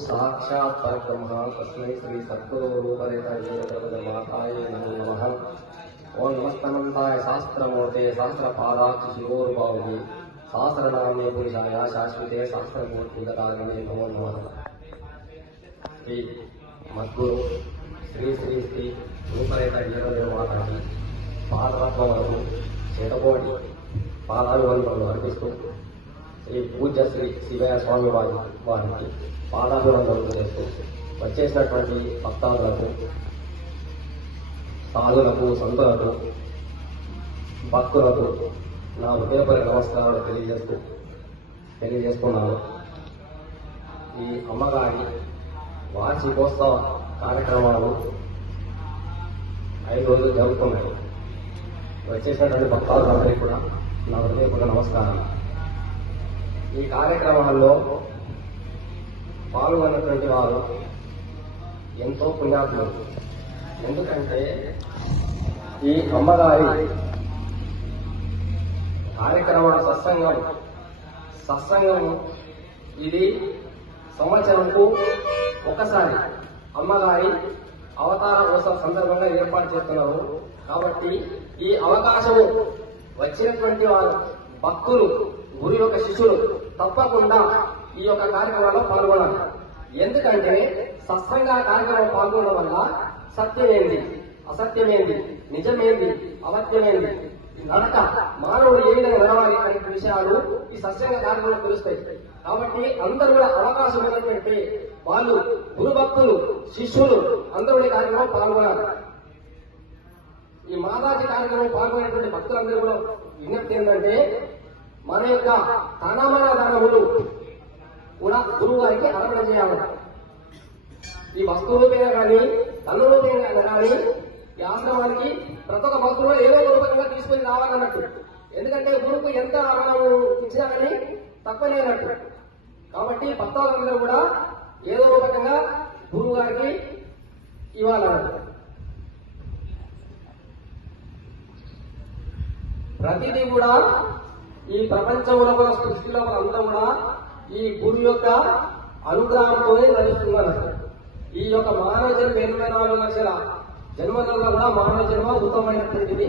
साक्षात् परब्रह्म तस्मै श्री सद्गुरु रूपरेखा माताय नमो नमः। ओं नमस्तमन्ताय शास्त्रमूर्ते सहस्रपादाक्षि शिरोर्बाहुवे सहस्रनाम्ने पुरुषाय शाश्वते सहस्रमूर्तिकारिणे नमो नमः। श्री मद्गुरु श्री श्री श्री रूपरेखा माताजी పాదరత్నములకు చేతకోటి పాదాభివందనలు అర్పిస్తూ శ్రీ పూజ్య శ్రీ శివయ్య స్వామి వారికి పాదాభివందనలు చేస్తూ వచ్చేసినటువంటి భక్తాదులకు సాధులకు సంతులకు భక్తులకు నా హృదయపూర్వక నమస్కారాలు తెలియజేస్తున్నాను. ఈ అమ్మగారి వార్షికోత్సవ కార్యక్రమాలు 5 రోజులు జరుగుతున్నాయి. వచ్చేసినటువంటి భక్తులందరికీ కూడా నా హృదయపూర్వక నమస్కారం. ఈ కార్యక్రమాల్లో పాల్గొన్నటువంటి వారు ఎంతో పుణ్యాత్ములు. ఎందుకంటే ఈ అమ్మగారి కార్యక్రమాల సత్సంగం ఇది సంవత్సరంకు ఒకసారి అమ్మగారి అవతార కోసం సందర్భంగా ఏర్పాటు చేస్తున్నారు. కాబట్టి ఈ అవకాశము వచ్చినటువంటి వారు భక్తులు గురి యొక్క శిష్యులు తప్పకుండా ఈ యొక్క కార్యక్రమంలో పాల్గొనాలి. ఎందుకంటే సత్సంగ కార్యక్రమం పాల్గొనడం వల్ల సత్యమేంది, అసత్యమేంది, నిజమేంది, అబద్ధమేంది, నడక మానవుడు ఏ విధంగా నడవాలి అనే విషయాలు ఈ సత్సంగ కార్యక్రమంలో తెలుస్తాయి. కాబట్టి అందరూ కూడా అవకాశం ఉన్నటువంటి వాళ్ళు గురు భక్తులు శిష్యులు అందరూ ఈ కార్యక్రమం పాల్గొనాలి. ఈ మాతాజీ కార్యక్రమం పాల్గొనేటువంటి భక్తులందరూ కూడా విజ్ఞప్తి ఏంటంటే మన యొక్క తనమన ధనములు కూడా గురువు గారికి అర్పణ చేయాలి. ఈ వస్తువు రూపంగా కానీ ధన రూపంగా కానీ ఈ ఆశ్రమానికి ప్రతి ఒక్క భక్తులు ఏదో రూపంగా తీసుకొని రావాలన్నట్టు. ఎందుకంటే గురువుకు ఎంత మనం ఇచ్చినా కానీ తక్కువనేనట్టు. కాబట్టి భక్తులందరూ కూడా ఏదో రూపంగా గురువు గారికి ఇవ్వాలన్నట్టు. ప్రతిదీ కూడా ఈ ప్రపంచంలో కూడా సృష్టిలో అంతా కూడా ఈ గురు యొక్క అనుగ్రహంతోనే నడుస్తున్నారు. ఈ యొక్క మానవ జన్మ 84 లక్షల జన్మలలో కూడా మానవ జన్మ ఉత్తమమైనటువంటిది.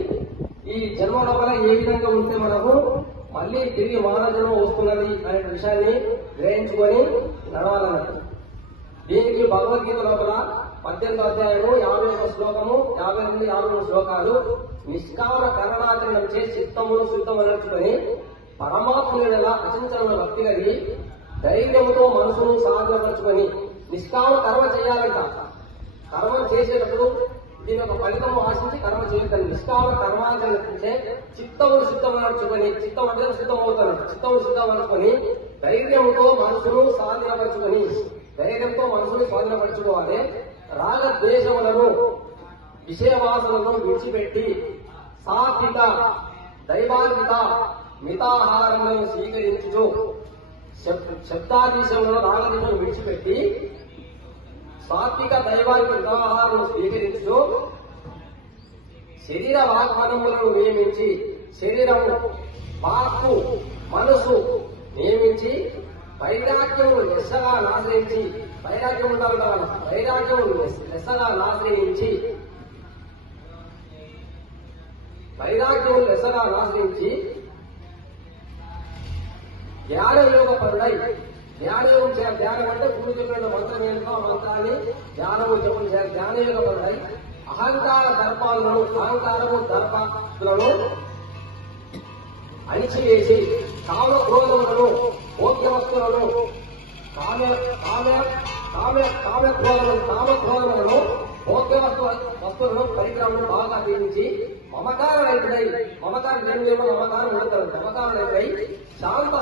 ఈ జన్మ లోపల ఏ విధంగా ఉంటే మనకు మళ్ళీ తిరిగి మానవ జన్మ వస్తున్నది అనే విషయాన్ని గ్రహించుకొని నడవాలన్నట్టు. దీనికి భగవద్గీత లోపల 18వ అధ్యాయము 51వ శ్లోకము 50 నుండి 53 శ్లోకాలు నిష్కామ కరణాచరణం చేసి చిత్తమును శుద్ధమనర్చుకొని పరమాత్మల అచంచలమైన భక్తి కలిగి ధైర్యముతో మనసును సాధనపరుచుకొని నిష్కామ కర్మ చేయాలంట. కర్మ చేసేటప్పుడు దీని యొక్క ఫలితం ఆశించి కర్మ చేయొద్దని. నిష్కామ కర్మాచరణ అంటే చిత్తమును శుద్ధమనర్చుకొని, చిత్తం అంటే శుద్ధమవుతాను, చిత్తమును శుద్ధమనర్చుకొని ధైర్యముతో మనసును సాధనపరుచుకొని, ధైర్యంతో మనసుని స్వాధీనపరచుకోవాలి. రాగద్వేషములను విషయవాసనలను విడిచిపెట్టి సాత్విక దైవాన్విత మితాహారములను స్వీకరించు. శబ్దాదేశములను రాగదేశములను విడిచిపెట్టి సాత్విక దైవాన్విత మితాహారములను స్వీకరించు. శరీర వాగ్మనములను నియమించి శరీరము వాక్కు మనసు నియమించి వైరాగ్యము లెస్సగా నాశ్రయించి, వైరాగ్యం ఉండాలి కదా, వైరాగ్యము లెస్సగా నాశ్రయించి ధ్యానయోగ పరుడై ధ్యానయోగం చేయాలి. ధ్యానం అంటే గురువు చెప్పిన మంత్రం ఏంటో ఆ మంత్రాన్ని ధ్యానము చెప్పడం చేయాలి. ధ్యానయోగ పరుడై అహంకారము దర్పాలను అణిచివేసి కామ క్రోధములను భోగ్య వస్తువులను కామక్రోధములను భోగ్య వస్తువులను పరిగ్రహములను బాగా పీడించి మమకారం ఉండదు. మమకారం శాంత